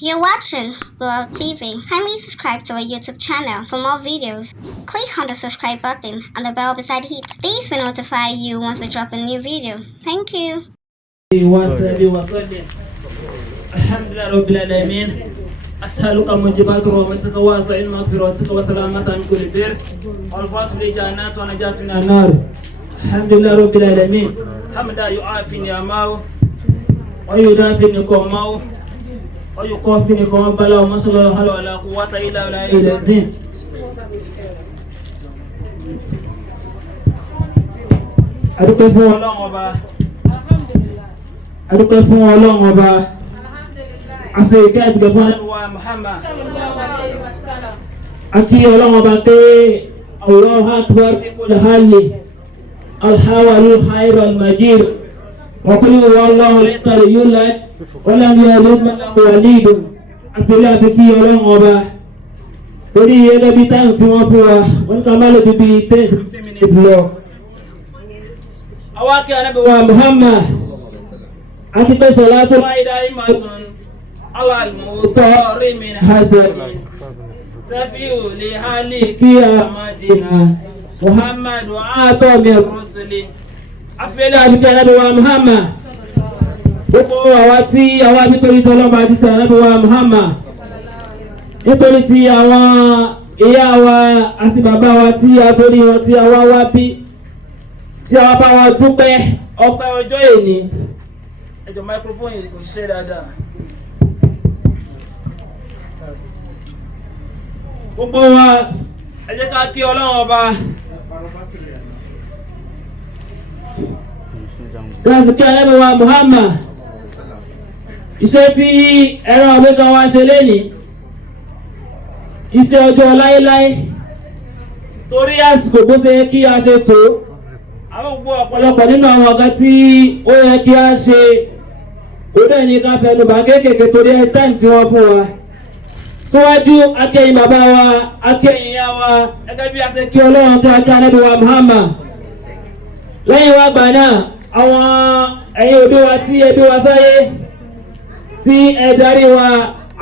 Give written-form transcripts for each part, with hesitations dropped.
You're watching World TV. Kindly subscribe to our YouTube channel for more videos. Click on the subscribe button and the bell beside it. These will notify you once we drop a new video. Thank you. Alhamdulillah Rabbil Alamin. أسألك موجبات رحمتك واسع مغفرتك وسلامة من كل بر والفوز بالجنات ونجاة من النار. الحمد لله رب العالمين حمدا يعافي نعمه ويدافع نقمه ويقافي نقمه بلا وما شاء الله ولا قوة إلا بالله العظيم. adúpẹ́ fún Ọlọ́run ọba adúpẹ́ fún Ọlọ́run ọba asèké àtìgbẹ̀fún wa Muhammad akí Ọlọ́run ọba pé Allahu akbar fi kulli hali alhawalu khayr almajid wa kullu wallahu laysa yulad wa lam yalid wa lam yulad àfẹ́lẹ́ àfikí Ọlọ́run ọba torí ẹgbẹ́ bíi táwọn tí wọ́n fún wa wọ́n ká má lè bí 10-15 minutes lọ. awaki anabi wa Muhammad ati pe salatu daimatun ala al-mutari min hasan safiu li hali qiyamatina Muhammad wa atami rusuli afela anabi wa Muhammad gbogbo àwa tí torí tọ́lọ́mà àti anabi wa Muhammad nítorí tí àwọn ìyá wa àti bàbá wa tí a torí wọn tí a wá bí tí a bá wọn dúpẹ́ ọpẹ́ ọjọ́ èní ẹjọ́ microphone yìí kò ṣiṣẹ́ dáadáa. gbogbo wa ẹ jẹ́ ká kí Ọlọ́run ọba láti kí Ànábì wa Muhammad iṣẹ́ tí ẹ̀rọ ọ̀gbẹ́ kan wá ṣe lénìí iṣẹ́ ọjọ́ láéláé torí àsìkò bó ṣe yẹ kí a ṣe tó àwọn gbogbo ọ̀pọ̀lọpọ̀ nínú àwọn ọ̀gá tí ó yẹ kí a ṣe òdẹ́ ní ká fẹnu bà kéékèèké torí ẹ táìmù tí wọ́n fún wa síwájú akẹ́yìn bàbá wa akẹ́yìn ìyá wa gẹ́gẹ́ bí a ṣe kí Ọlọ́run tó akẹ́ Ànábì wa Muhammad lẹ́yìn wá gbà náà àwọn ẹ̀yin òbí wa tí ẹbí wa sáyé tí ẹ darí wa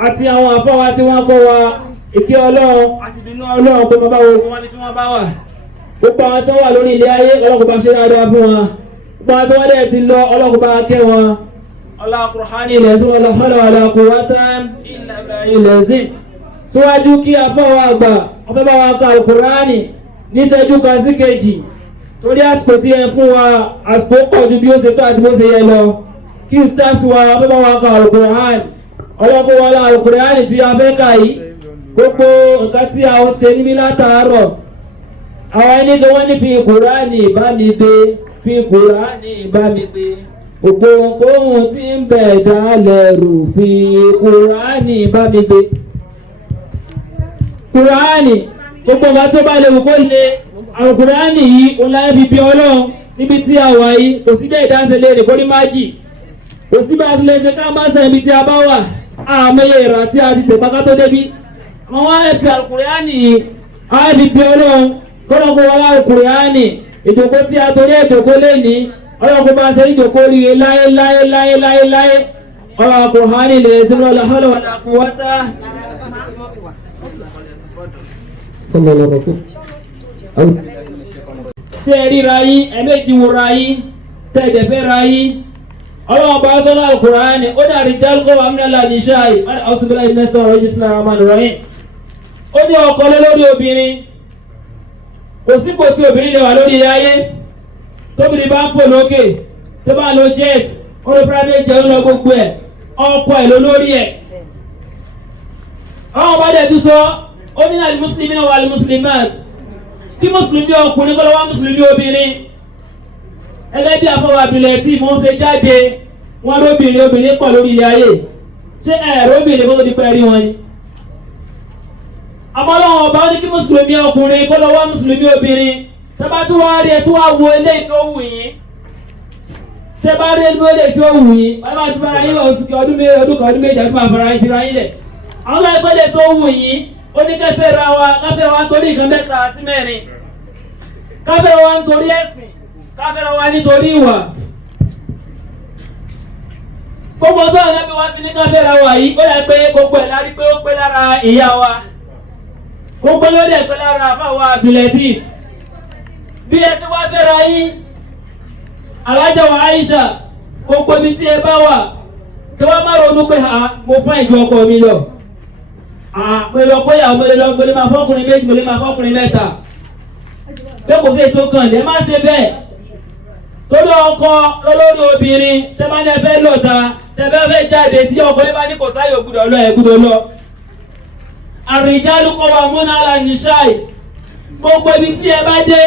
àti àwọn àfọ́ wa tí wọ́n kọ́ wa ìkẹ́ Ọlọ́run àti ìbínú Ọlọ́run kó máa bá wo wọn ní tí wọ́n bá wà gbogbo àwọn tó wà lórí ilé ayé ọlọ́kùnbá ṣe dáadáa fún wọn gbogbo àwọn tó wà lẹ́ẹ̀ ti lọ ọlọ́kùnbá kẹ́ wọn ọlọ́kùnrin ilẹ̀ tí wọ́n lọ hálà alákùnwátá ilẹ̀ sí síwájú kí afọ́wọ́ àgbà ọfẹ́ bá wa ka Al-Qur'ani níṣẹ́jú kan sí kejì torí àsìkò tí ẹ fún wa àsìkò pọ̀ ju bí ó ṣe tó àti bó ṣe yẹ lọ kí ustaz wa ọfẹ́ bá wa ka Al-Qur'ani ọlọ́kùnrin Al-Qur'ani tí a fẹ́ kà yìí gbogbo nǹkan tí a ṣe níbi látàárọ̀ àwọn ẹni tó wọ́n ní fi Kùránì bá mi gbé fi Kùránì bá mi gbé gbogbo ohun tí ń bẹ̀ dá lẹ́rù fi Kùránì bá mi gbé Kùránì gbogbo ọba tó bá lè wò kó lè àwọn Kùránì yìí òun láyé fi bí Ọlọ́run níbi tí a wà yìí kò sí bẹ́ẹ̀ ìdánsẹ̀ lè nìkó ní májì kò sí bẹ́ẹ̀ lè ṣe ká má sẹ́ ibi tí a bá wà àmọye ìrà tí a ti tẹ̀pá ká tó débi àwọn wá fi Kùránì yìí á fi bí Ọlọ́run kọ́lọ́kọ́ wọlá Al-Qur'ani ìjòkó tí a torí ẹ̀jòkó lè ní ọlọ́kọ́ bá ṣe ìjòkó ríre láyé ọ̀rọ̀ Al-Qur'ani lè sínú ọlọ́họ́lọ́ wà láàkúwátá tí ẹ ríra yí ẹ̀mẹ́jì wòrà yí tẹ́ẹ̀dẹ̀fẹ́ ra yí ọlọ́wọ́ bá sọ́nà Al-Qur'ani ó dàrí jálkọ́ wà mínàlá nìṣáì ọ̀sùnbílá ìmẹ́sàn ọ̀rọ̀ ìjísìlá rahman rahim ó ní ọkọ lórí obìnrin kò sípò tí obìnrin lè wà lórí ilé ayé tóbìnrin bá ń fò lókè tó bá lo jet ó lo private jet ó lọ gbogbo ẹ̀ ọkọ ẹ̀ ló lórí ẹ̀ àwọn bá dẹ̀ tún sọ ó ní àlè mùsùlùmí náà wà àlè mùsùlùmát kí mùsùlùmí ọkùnrin kọ́ lọ wá mùsùlùmí obìnrin ẹgbẹ́ bí àfọwọ́ àbílẹ̀ tí mò ń ṣe jáde wọn obìnrin pọ̀ lórí ilé ayé ṣé ẹ̀rọ obìnrin kó tó di pẹ́ rí wọn ni àmọ́lọ́wọ́ ọba ó ní kí mùsùlùmí ọkùnrin kó lọ wá mùsùlùmí obìnrin tẹ́bá tó wá rí ẹ tó wá wo eléyìí tó wù yín tẹ́bá rí eléyìí tó wù yín wọ́n máa fi fara yín ọdún méjì àti máa fara yín fira yín lẹ̀ àwọn ọlọ́wọ́ ìpẹ́lẹ̀ tó wù yín ó ní káfẹ́ wa torí nǹkan 3 sí 4 káfẹ́ wa nítorí ẹ̀sìn káfẹ́ wa nítorí ìwà gbogbo tó ànábì wa fi ní ká fẹ́ra wa yìí ó yẹ pé gbogbo ẹ̀ lárí pé ó pé lára ìyá wa gbogbo lórí ẹ̀ pé lára àfáwà Abdulateef bí ẹ ti wá fẹ́ra yín alájà wa Aisha gbogbo ibi tí ẹ bá wà tí wọ́n má ronú pé mo fún ìjọ ọkọ mi lọ mo lọ pé ìyàwó mo lè máa fọ́kùnrin méjì mo lè máa fọ́kùnrin mẹ́ta pé kò sí ètò kan lè má ṣe bẹ́ẹ̀ torí ọkọ lólórí obìnrin tẹ́ bá ní ẹ fẹ́ lọ́ta tẹ́ bá fẹ́ jáde tí ọkọ yín bá ní kò sáyè ògbúdọ̀ lọ ẹ̀ gbúdọ̀ lọ. Ar-rijalu qawwamuna 'ala an-nisa'i gbogbo ibi tí ẹ bá dé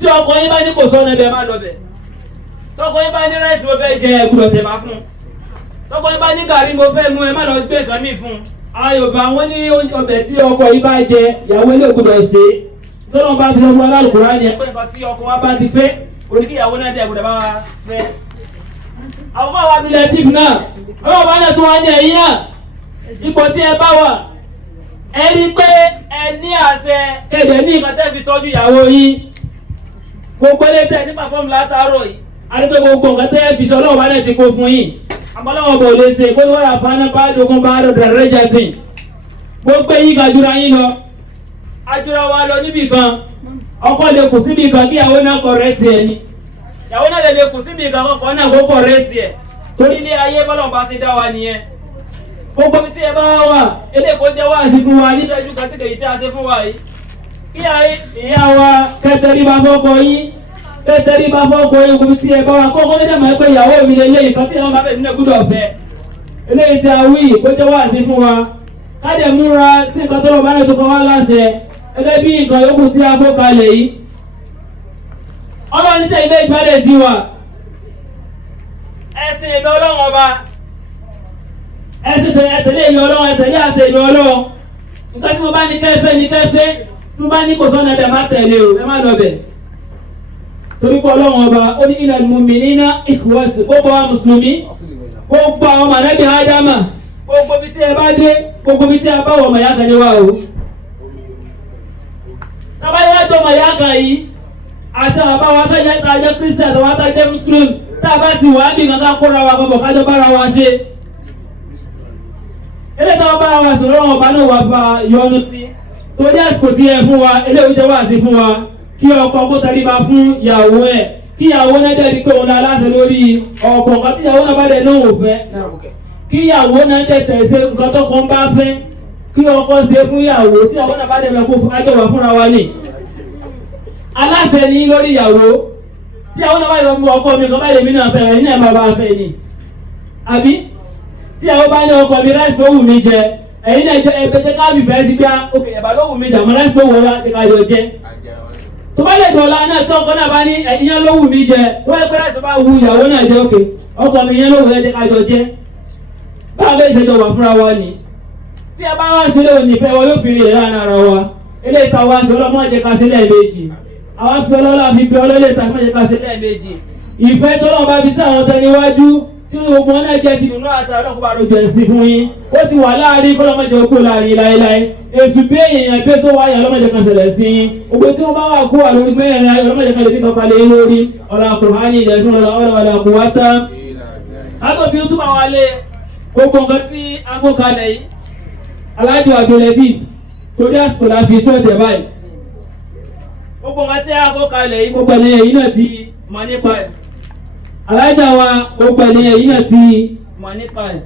tí ọkọ yín bá ní kò sọ́nà ẹbẹ̀ má lọ bẹ̀ tọkọ yín bá ní ráìsì mo fẹ́ jẹ ẹ gbúdọ̀ tẹ̀ bá fún tọkọ yín bá ní gàrí mo fẹ́ mu ẹ má lọ gbé nǹkan mì fún àwọn Yorùbá wọn ní ọbẹ̀ tí ọkọ yín bá jẹ ìyàwó ilé ògbúdọ̀ ṣe tọ́lọ́ bá fi ọmọ Al-Qur'ani ẹ̀ pé nǹkan tí ọkọ wa bá ti fẹ́ oníkíyàwó náà jẹ́ ìgbòdà bá wa fẹ́. Àwọn bá wa Abdulateef náà ọlọ́wọ́ bá náà tó wá ní ẹ̀yìn náà ipò tí ẹ bá wà ẹ rí pé ẹ ní àṣẹ kẹ̀dẹ̀ ní nǹkan tẹ́ fi tọ́jú ìyàwó yín gbogbo ilé tẹ́ ní pàfọ́ọ̀mù látàárọ̀ yìí a rí pé gbogbo nǹkan tẹ́ fi sọ ọlọ́wọ́ bá náà ti kó fún yín àmọ́ ọlọ́wọ́ bò lè ṣe kó ní wọ́n yà fáná bá dogun bá rẹ̀ rẹ̀ jẹ́sìn gbogbo yín gàdúrà yín lọ ajúra wa lọ níbì kan ọkọ lè kù síbi kan kí ìyàwó náà kọ̀rẹ́tì ẹ̀ ni ìyàwó náà lè kù síbi kan kọ́kọ́ náà kó kọ̀rẹ́tì ẹ̀ torí ilé ayé bọ́lọ̀ bá ṣe dá wa nìyẹn gbogbo tí ẹ bá wà eléèkó jẹ́ wá sí fún wa níṣẹ́jú kan sí kèyí tí a ṣe fún wa yìí kí ìyá wa kẹtẹrí bá fọ́kọ yín kẹtẹrí bá fọ́kọ yín gbogbo tí ẹ bá wà kọ́kọ́ ní dẹ̀mọ̀ pé ìyàwó mi lè léyìí kan tí ìyàwó bá bẹ̀ nínú gbúdọ̀ fẹ́ eléyìí tí a wí kó jẹ́ wá sí fún wa ká dẹ̀ múra sí nǹkan tó lọ bá náà tó kọ́ wá láṣẹ gẹ́gẹ́ bí nǹkan yòókù tí a fọ́ kalẹ̀ yìí ọlọ́run ní tẹ́ ilé ìgbàlẹ̀ ti wà ẹ̀sìn ìbẹ̀ ọlọ́run ọba ẹ̀sìn tẹ̀lé ìbẹ̀ ọlọ́run ẹ̀tẹ̀lé àṣẹ ìbẹ̀ ọlọ́run nǹkan tí mo bá ní kẹ́fẹ́ ní kẹ́fẹ́ tí mo bá ní kò sọ́nà ẹ̀bẹ̀ má tẹ̀lé o ẹ má lọ bẹ̀ torí pé ọlọ́run ọba ó ní innal mu'minina ikhwat gbogbo wa mùsùlùmí gbogbo àwọn mọ̀lẹ́bí ádámà gbogbo bí tí ẹ bá dé gbogbo bí tí a bá wọ̀ mọ̀ yá kan ní wa o tábàyá tó mọ̀ yá kan yìí àti àbá wa tẹ́jẹ́ tàjẹ́ Christian àti wa tẹ́jẹ́ Muslim tábà ti wà á bí nǹkan kóra wa gbọ́bọ̀ kájọ bára wa ṣe ilé táwọn bára wa sọ̀rọ̀ wọn ọba náà wà bá yọnu sí torí àsìkò tí ẹ fún wa ilé ìjọ wà sí fún wa kí ọkọ kó tẹríba fún ìyàwó ẹ̀ kí ìyàwó náà dẹ̀ rí pé òun aláṣẹ lórí ọkọ nǹkan tí ìyàwó náà bá dẹ̀ náà ò fẹ́ kí ìyàwó náà dẹ̀ tẹ̀sẹ̀ nǹkan tó kàn bá fẹ́ kí ọkọ ṣe fún ìyàwó tí ìyàwó náà bá dẹ̀ mẹ́kó fún ajọ́wà fúnra wa ní aláṣẹ ní lórí ìyàwó tí ìyàwó náà bá yọ mú ọkọ mi kan bá lè mí náà fẹ́ ẹ̀yìn náà máa bá fẹ́ ni àbí tí ìyàwó bá ní ọkọ mi ráìsì tó wù mí jẹ ẹ̀yìn náà ẹgbẹ́ jẹ́ káàbì fẹ́ sí gbá òkè ẹ̀bà ló wù mí jà mọ́ ráìsì tó wù ọ́ ti ká jọ jẹ tó bá lè dọ̀la náà tí ọkọ náà bá ní ẹ̀yìn ló wù mí jẹ tó bá pẹ́ ráìsì tó bá wù ìyàwó náà jẹ òkè ọkọ mi yẹn ló wù ẹ́ ti ká jọ jẹ báwo bẹ́ẹ̀ ṣe jọ wà fúnra wa ni tí ẹ bá wá ṣe lóò nífẹ̀ẹ́ wọn yóò fi rí ìlànà ara wa eléyìí ta wá ṣe ọlọ́mọ jẹ́ ká ṣe lẹ́ẹ̀mejì àwọn fi ọlọ́lá fi fi ọlọ́lẹ̀ ta fún jẹ́ ká ṣe lẹ́ẹ̀mejì ìfẹ́ tó lọ́wọ́ bá fi sí àwọn tẹni wájú tí gbogbo náà jẹ́ ti dùnú àti ọlọ́kùnrin àròjọ ẹ̀sìn fún yín ó ti wà láàrin kọ́lọ́mọdé okó láàrin láéláé èsù bí èèyàn gbé tó wáyà ọlọ́mọdé kan ṣẹlẹ̀ sí yín gbogbo tí wọ́n bá wà kó wà lórí mẹ́rin ọlọ́mọdé kan lè ní kankan lé lórí ọ̀rọ̀ àkùnrin ilẹ̀ sún ọ̀rọ̀ àkùnwátá látòbí ó túbọ̀ wálé gbogbo nǹkan tí a kó kalẹ̀ yìí Alájọ Abdulateef torí àsìkò la fi ṣọ́ọ̀tẹ̀ báyìí gbogbo nǹkan tí a kó kalẹ̀ yìí gbogbo ẹ̀lẹ́yìn yìí náà ti mọ̀ nípa ẹ̀ alájà wa gbogbo ẹ̀lẹ́yìn yìí náà ti mọ̀ nípa ẹ̀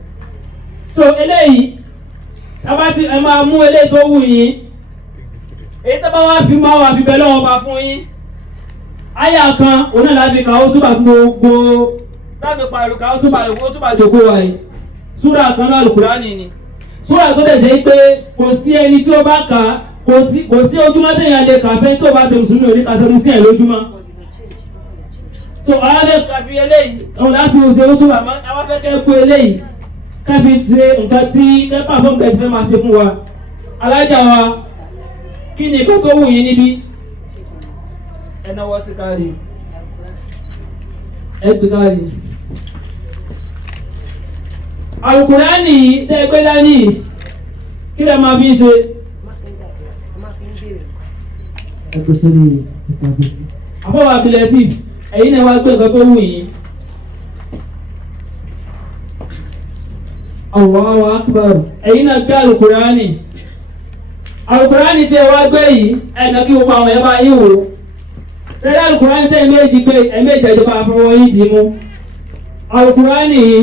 so eléyìí tábàtì ẹ máa mú eléyìí tó wù yín èyí tó bá wá fi máa wà fi bẹ́ẹ̀ lọ́wọ́ bá fún yín àyà kan òun náà láti kà ó túbà gbogbo láti pariwo kà ó túbà jòkó wa yìí súrà kan náà Al-Qur'ani ni súrà tó dẹ̀ jẹ́ pé kò sí ẹni tí ó bá kà á kò sí ojúmọ́ tẹ̀yàn lè kà fẹ́ tí ó bá ṣe mùsùlùmí orí kàṣẹ mú tí ẹ̀ lójúmọ́ so àwọn fẹ́ kàfi eléyìí àwọn láti ṣe ó túbà àwọn fẹ́ kẹ́ kú eléyìí káfi ṣe nǹkan tí kẹ́pà fún bẹ̀rẹ̀ fẹ́ máa ṣe fún wa alájà wa kí ni nǹkan tó wù yín níbí ẹ náwó sí káàrí ẹ gbé káàrí Al-Qur'ani yìí tẹ́ gbé dání kí lẹ máa fi ṣe ẹ kò sórí ìtàgé àfọwọ́ Abdulateef ẹ̀yin náà wá gbé nǹkan tó wù yín Allahu akbar. Ẹ̀yin náà gbé alukurani. Alukurani tí ẹ wá gbé yìí ẹ̀nà kí gbogbo àwọn ẹ̀bá yìí wò. Sẹ́dá alukurani tẹ́ ẹ̀mẹ́jì gbé ẹ̀mẹ́jì ẹ̀jọba àfọwọ́ yìí dì mú. Alukurani yìí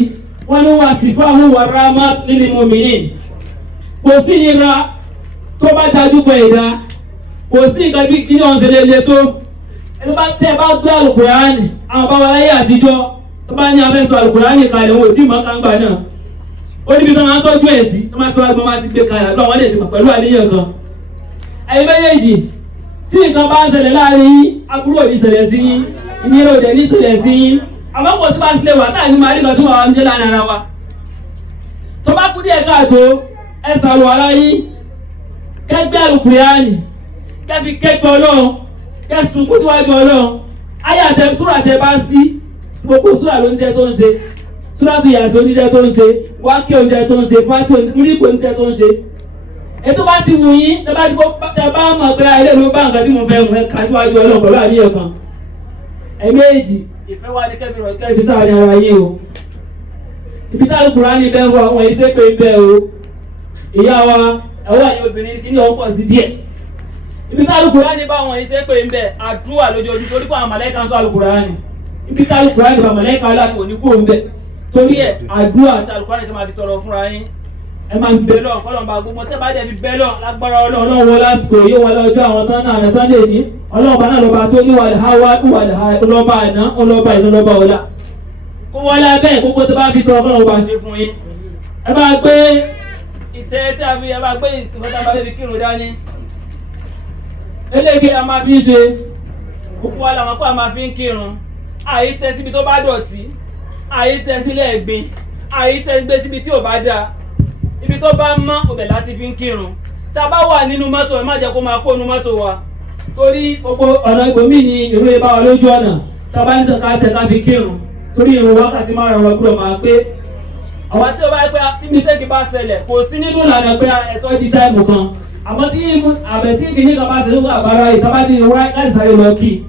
wọ́n ní wà sífáhù wà rahmat lil mu'minin. Kò sí nira tó bá dájú pé ìdá. Kò sí nǹkan bí kí ní ọ̀sẹ̀ lè le tó. Ẹni bá tẹ́ bá gbé alukurani àwọn bá wà láyé àtijọ́ tó bá ní abẹ́sọ alukurani kalẹ̀ wò tí mọ́ kángbà náà. Ó níbi tó máa ń tọ́jú ẹ̀ sí tó máa tó wá gbọ́n máa ti gbé kalẹ̀ lọ́wọ́ lè ti mọ̀ pẹ̀lú àníyàn kan. Ẹ̀yin méjèèjì tí nǹkan bá ń ṣẹlẹ̀ láàrin yín aburú ò ní ṣẹlẹ̀ sí yín ìnira ò dẹ̀ ní ṣẹlẹ̀ sí yín àmọ́ kò sí bá sílẹ̀ wà táà ní máa rí kan tó wà ń jẹ́ láàrin ara wa. Tó bá kú díẹ̀ káàtó ẹ sàrò ara yín kẹgbẹ́ alukurani kẹfi kẹgbẹ́ ọlọ́run kẹsùn kú síwájú ọlọ́run ayé àtẹ súrà tẹ bá sí gbogbo súrà ló ń ṣe tó ń ṣe súrà tó yàtọ̀ oníṣẹ́ tó ń ṣe wákẹ́ oúnjẹ tó ń ṣe fátì onígbò oníṣẹ́ tó ń ṣe. Ètò bá ti wù yín tẹ bá mọ̀ pé ayé ló bá nǹkan tí mo fẹ́ mú ẹ kà síwájú ọlọ́run pẹ̀lú àníyàn kan. Ẹ̀ẹ̀mejì ìfẹ́ wa ní kẹ́bí sáà ní ara yín o. Ibi tá alukurani bẹ́ẹ̀ wọ àwọn ìṣe pé ń bẹ́ẹ̀ o. Ìyá wa ẹ̀wọ́ àyè obìnrin kí ni wọ́n pọ̀ sí díẹ̀. Ibi tá alukurani bá àwọn ìṣe pé ń bẹ́ẹ̀ àdúrà lójoojúmọ́ torí pé àwọn màláíkà ń sọ alukurani. Ibi tá alukurani bá màláíkà aláàtì òní kúrò ń bẹ̀. Torí ẹ̀ àdúrà àti alukurani tó máa fi tọrọ fúnra yín. Ẹ máa fi bẹ́ẹ̀ lọ kọ́lọ́mbà gbogbo tẹ́ bá dẹ̀ fi bẹ́ẹ̀ lọ lágbára ọlọ́run wọ lásìkò yóò wọlé ọjọ́ àwọn tán náà tán lè ní ọlọ́ọ̀bá náà lọ́ba tó ní ọlọ́ba àná ọlọ́ba ìlú ọlọ́ba ọ̀la. Kó wọlé abẹ́ gbogbo tó bá fi tọrọ kọ́lọ́mbà ṣe fún yín. Ẹ bá gbé ìtẹ́ tí a fi ẹ bá gbé ìtìmọ́tà bá fi kírun dání. Eléyìí a máa fi ṣe gbogbo wa làwọn kó a máa fi ń kírun. Àyè tẹ síbi tó bá dọ̀tí, àyè tẹ sílẹ̀ ẹ̀gbin, àyè tẹ gbé síbi tí ò bá dáa. Ibi tó bá mọ́ ọbẹ̀ láti fi ń kírun. Tá a bá wà nínú mọ́tò ẹ má jẹ́ kó máa kó nu mọ́tò wa. Torí gbogbo ọ̀nà ìgbòmí ni ìrú ibà wa lójú ọ̀nà. Tá a bá ní sọ̀ká tẹ̀ ká fi kírun. Torí ìrun wákàtí márùn-ún wa gbúdọ̀ máa pé. Àwọn tí ó bá pẹ́ tí mistake bá ṣẹlẹ̀ kò sí nínú ìlànà pé ẹ̀sọ́ di táìmù kan. Àmọ́ tí àbẹ̀tí kìíní kan bá ṣẹlẹ̀ fún àbára yìí tá a bá ti wá láti sáré lọ kí.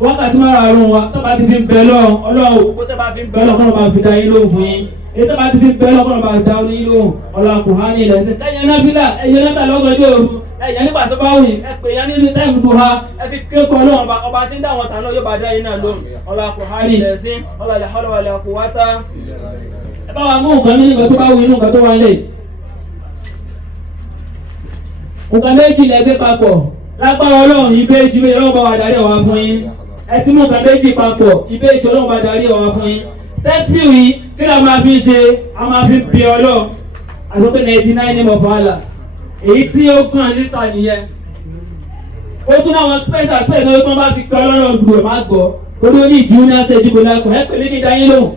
Wákàtí márùn-ún wa tó bá ti fi ń bẹ lọ́run ọlọ́run òkú tó bá fi ń bẹ lọ́run kọ́nà bá fi dá yín lóhùn fún yín. Ètò bá ti fi bẹ́ẹ̀ lọ́kọ̀ọ́ bá dá ní ìlú ọ̀làkùnrin ilẹ̀ sí. Ẹ̀yẹ náà bílà ẹ̀yẹ náà lọ́gọ́jọ́ òru ẹ̀yẹ nígbà tó bá wùyìn ẹ pè yẹn nínú táìmù tó ha ẹ fi kéèkọ́ ọlọ́run ọba tí ń dá àwọn tàná yóò bá dá yín náà lóhùn ọ̀làkùnrin ilẹ̀ sí ọ̀làlẹ̀ ọ̀làwàlẹ̀ kò wá tá. Ẹ bá wa mú nǹkan nínú nǹkan tó bá wù inú nǹkan tó wà lẹ̀. Nǹkan méjì lẹ́gbẹ́ papọ̀ lágbára ọlọ́run ìbejì méjì ọlọ́run bá wa darí ọ̀wá fún yín. Ẹ ti mú nǹkan méjì papọ̀ ìbejì ọlọ́run bá darí ọ̀wá fún yín. Tẹ́sílì yìí kí ló máa fi ṣe a máa fi bí ọlọ́ àtọ́pẹ́ 99 name of Allah èyí tí ó kàn níta nìyẹn. Ó tún àwọn special náà wọ́n bá fi kọ́ ọlọ́run gbùrọ̀ má gbọ́ orí ó ní ìdí ní àṣẹ ìdìbò lákùn ẹ pèlè ní ìdáyé lóhùn.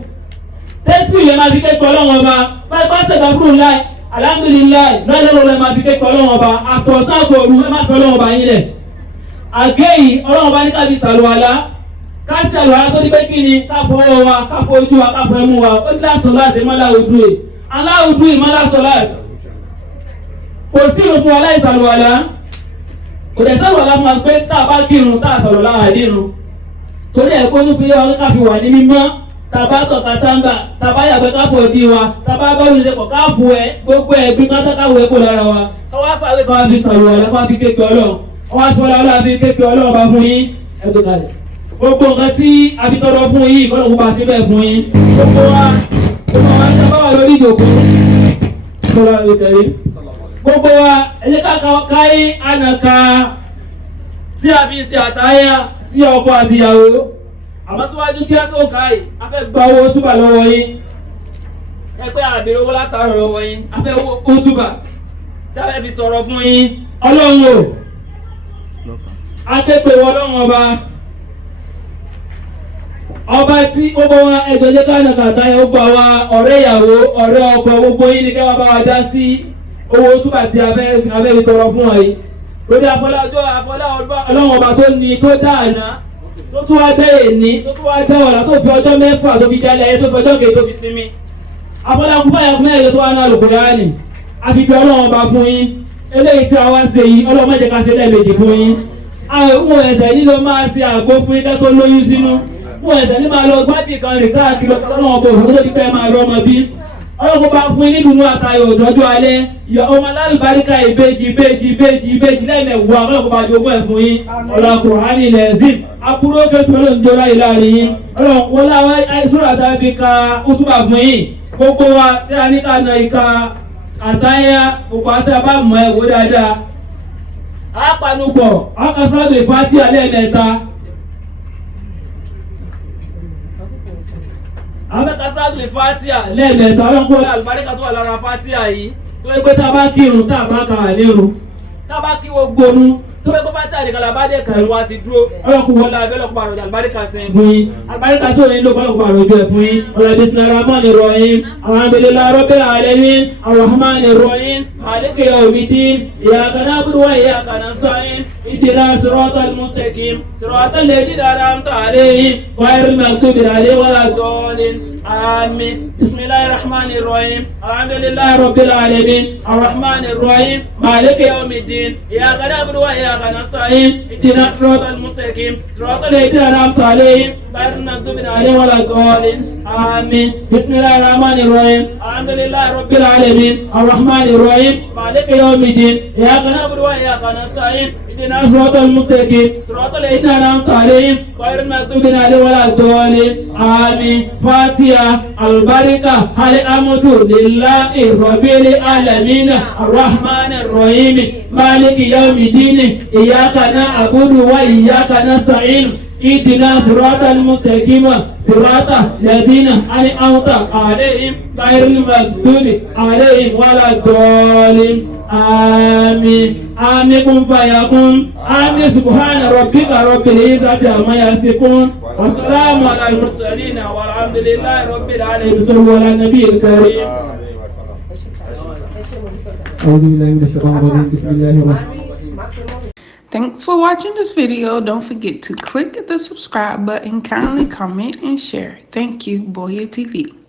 Tẹ́sílì yẹn máa fi kékeré ọlọ́run ọba báyìí pásítọ̀ gbàgbọ́n láì alhamdulilayi lọ́jọ́ máa fi kékeré ọlọ́run ọba àtọ̀sán àtòru ẹ má fi ọlọ́run ọba yín lẹ̀. Àgé yìí ọlọ́run ọba ní kábí sàlùwàlá káṣí àlùwàlá tó ní pé kí ni káfọwọ́ wa káfọ ojú wa káfọ ẹmú wa ó ní láṣọ láti mọ́lá ojú ẹ̀ aláwùjú ìmọ́lá sọ láti. Kò sí ìrùn fún aláìsàlùwàlá kò dẹ̀ sàlùwàlá fún wa pé tá a bá kírun tá a sọ̀rọ̀ láàdínrún torí ẹ̀kọ́ ní fi ọdún káfí wà ní mímọ́ tàbá tọ̀ka táǹgà tàbá yàgbẹ́ káfọ̀ ojú wa tàbá bọ́ọ̀lù ìṣẹ̀pọ̀ káfù ẹ gbogbo ẹ̀gbin pátákáwò ẹ̀kọ́ lára wa káwá fàwé kan wá fi sàlùwàlá kan wá fi kéèké ọlọ́run wọ́n wá fi ọlọ́run àfi kéèké ọlọ́run bá fún yín ẹgbẹ́ kalẹ̀. Gbogbo nǹkan tí a fi tọrọ fún yín kọ́ lóun bá ṣe bẹ́ẹ̀ fún yín. Gbogbo wa ń sábà wà lórí ìjòkó. Gbogbo wa ẹ̀jẹ̀ káyé ànàká tí a fi ṣe àtàyà sí ọkọ àti ìyàwó. Àmọ́ síwájú kí á tó káyé, a fẹ́ gba owó túbà lọ́wọ́ yín. Ẹ pé àbèrè owó látàrọ̀ lọ́wọ́ yín. A fẹ́ owó túbà tí a fẹ́ fi tọrọ fún yín. Ọlọ́run o, a ké pè wọ́n ọlọ́run ọba. Ọba tí ó bọ́ wá ẹgbẹ́ jẹ́ káàdà kàtà yẹn ó gbà wá ọ̀rẹ́ ìyàwó ọ̀rẹ́ ọkọ gbogbo yín ni kẹwàá bá wa dá sí owó túbà tí abẹ́ ìtọrọ fún wa yìí. Lórí àfọlá ọlọ́run ọba tó ní tó dá àná tó tún wá dé èní tó tún wá dé ọ̀la tó fi ọjọ́ mẹ́fà tó fi jálẹ̀ ayé tó fi ọjọ́ kejì tó fi sinmi. Àfọlá kúfà yà fún ẹ̀yẹ tó wá náà Al-Qur'ani àfihàn ọlọ́run ọba fún yín eléyìí tí a wá ṣe yìí ọlọ́run má jẹ́ ká ṣe lẹ́ẹ̀mejì fún yín. Àwọn ìwọ̀n ẹ̀sẹ̀ yìí ló máa ṣe àgbo fún yín kẹ́tọ́ lóyún sínú. Wọ́n ẹ̀sẹ̀ ní máa lọ gbádìí kan rìn káàkiri ọlọ́run ọba òfin tó ti pẹ́ máa lọ ọmọ bí ọlọ́run kó bá fún yín nínú àtayọ̀ òjọ́jú alẹ́ yọ ọmọ alálùbáríkà ìbejì lẹ́ẹ̀mẹ̀wá ọlọ́run kó bá jogún ẹ̀ fún yín ọlọ́run Kùránì lẹ́ẹ̀zìm àbúrò kẹtù ọlọ́run jọra ìlàrin yín ọlọ́run wọlé àwọn àìsàn àtàbí ka útúbà fún yín gbogbo wa tí a ní ká na ìka àtàyà gbogbo àti àbámọ̀ ẹ̀wò dáadáa àpanupọ̀ ọkọ̀sọ́dọ̀ ìfàtí alẹ́mẹ̀ta àmẹ́kọ̀sọ́dọ̀ ìfàtí alẹ́mẹ̀ta ọlọ́pọ̀ àlùbáríkà tó wà lára fàtíà yìí tó ẹgbẹ́ tá a bá kírun tá a bá kà á lérun tá a bá kí gbogbo nu tó bẹ́ bá tàrí kalabade kan wá ti dúró ọlọ́kùn wọlé abẹ́lọ́pọ̀ àròjù àlùbáríkà sẹ́yìn fún yín àlùbáríkà tó ní ló bọ́lọ́pọ̀ àròjù ẹ̀ fún yín ọ̀rọ̀ bismillahir rahmanir rahim alhamdulillahi rabbil alamin arrahmanir rahim maliki yawmiddin iyyaka na'budu wa iyyaka nasta'in ihdinas siratal mustaqim siratal ladzina an'amta alayhim ghayril maghdubi alayhim waladdallin آمين بسم الله الرحمن الرحيم الحمد لله رب العالمين الرحمن الرحيم مالك يوم الدين إياك نعبد وإياك نستعين اهدنا الصراط المستقيم صراط الذين أنعمت عليهم غير المغضوب عليهم ولا الضالين آمين بسم الله الرحمن الرحيم الحمد لله رب العالمين الرحمن الرحيم مالك يوم الدين إياك نعبد وإياك نستعين اهدنا الصراط المستقيم صراط الذين أنعمت عليهم غير المغضوب عليهم ولا الضالين آمين فاتحة البركة الحمد لله رب العالمين الرحمن الرحيم مالك يوم الدين إياك نعبد وإياك نستعين اهدنا صراط المستقيم صراط الذين أنعمت عليهم غير المغضوب عليهم ولا الضالين آمين آمين كن فيكون آمين سبحان ربك رب العزة عما يصفون والسلام على المرسلين والحمد لله رب العالمين صلوا على النبي الكريم. أعوذ بالله من الشيطان الرجيم بسم الله الرحمن الرحيم. Thanks for watching this video. Don't forget to click the subscribe button, kindly comment and share. Thank you, Boya TV.